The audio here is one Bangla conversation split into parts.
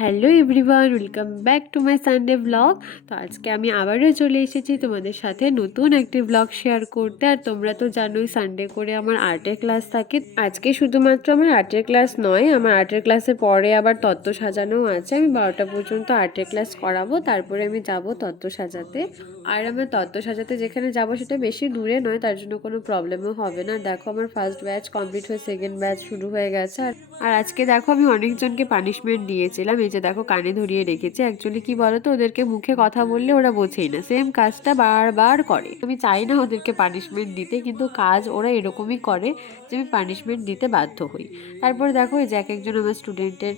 Hello everyone, welcome back to my Sunday blog. তো আজকে আমি আবারও চলে এসেছি তোমাদের সাথে নতুন একটি ব্লগ শেয়ার করতে। আর তোমরা তো জানোই সানডে করে আমার আর্টের ক্লাস থাকে। আজকে শুধুমাত্র আমার আর্টের ক্লাস নয়, আমার আর্টের ক্লাসের পরে আবার তত্ত্ব সাজানোও আছে। আমি 12টা পর্যন্ত আর্টের ক্লাস করাবো, তারপরে আমি যাব তত্ত্ব সাজাতে। আর আমার তত্ত্ব সাজাতে যেখানে যাব সেটা বেশি দূরে নয়, তার জন্য কোনো প্রবলেমও হবে না। দেখো আমার ফার্স্ট ব্যাচ কমপ্লিট হয়ে সেকেন্ড ব্যাচ শুরু হয়ে গেছে। আর আজকে দেখো আমি অনেকজনকে পানিশমেন্ট দিয়েছিলাম। এই যে দেখো কানে ধরিয়ে রেখেছি। অ্যাকচুয়ালি কি বলতো, ওদেরকে মুখে কথা বললে ওরা বোঝেই না, সেম কাজটা বারবার করে। আমি চাই না ওদেরকে পানিশমেন্ট দিতে, কিন্তু কাজ ওরা এরকমই করে যে আমি পানিশমেন্ট দিতে বাধ্য হই। তারপরে দেখো এই যে এক একজন আমার স্টুডেন্টের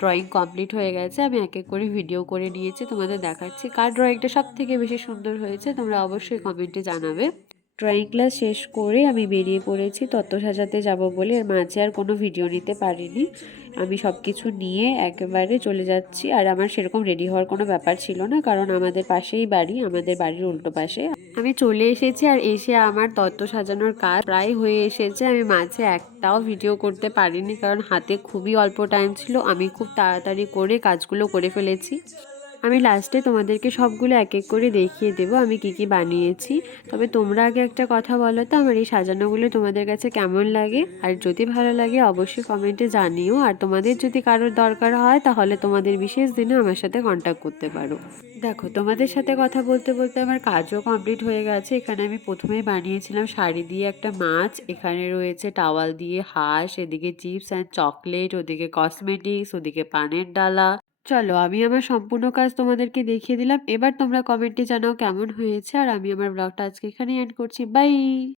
ড্রয়িং কমপ্লিট হয়ে গেছে। আমি এক এক করে ভিডিও করে নিয়েছি, তোমাদের দেখাচ্ছি কার ড্রয়িংটা সব থেকে বেশি সুন্দর হয়েছে তোমরা অবশ্যই কমেন্টে জানাবে। ড্রয়িং ক্লাস শেষ করে আমি বেরিয়ে পড়েছি তত্ত্ব সাজাতে যাব বলে। এর মাঝে আর কোনো ভিডিও নিতে পারিনি। আমি সব কিছু নিয়ে একেবারে চলে যাচ্ছি। আর আমার সেরকম রেডি হওয়ার কোনো ব্যাপার ছিল না, কারণ আমাদের পাশেই বাড়ি, আমাদের বাড়ির উল্টো পাশে। আমি চলে এসেছি, আর এসে আমার তত্ত্ব সাজানোর কাজ প্রায় হয়ে এসেছে। আমি মাঝে একটাও ভিডিও করতে পারিনি, কারণ হাতে খুবই অল্প টাইম ছিল। আমি খুব তাড়াতাড়ি করে কাজগুলো করে ফেলেছি। আমি লাস্টে তোমাদেরকে সবগুলো এক এক করে দেখিয়ে দেবো আমি কি কি বানিয়েছি। তবে তোমরা আগে একটা কথা বলো তো, আমার এই সাজানোগুলো তোমাদের কাছে কেমন লাগে? আর যদি ভালো লাগে অবশ্যই কমেন্টে জানিও। আর তোমাদের যদি কারোর দরকার হয় তাহলে তোমাদের বিশেষ দিনে আমার সাথে কন্ট্যাক্ট করতে পারো। দেখো তোমাদের সাথে কথা বলতে বলতে আমার কাজও কমপ্লিট হয়ে গেছে। এখানে আমি প্রথমেই বানিয়েছিলাম শাড়ি দিয়ে একটা মাছ, এখানে রয়েছে টাওয়াল দিয়ে হাঁস, এদিকে চিপস অ্যান্ড চকলেট, ওদিকে কসমেটিক্স, ওদিকে পানের ডালা। চলো আমি আমার সম্পূর্ণ কাজ তোমাদেরকে দেখিয়ে দিলাম। এবার তোমরা কমেন্টে জানাও কেমন হয়েছে। আর আমি আমার ব্লগটা আজকে এখানেই এন্ড করছি। বাই।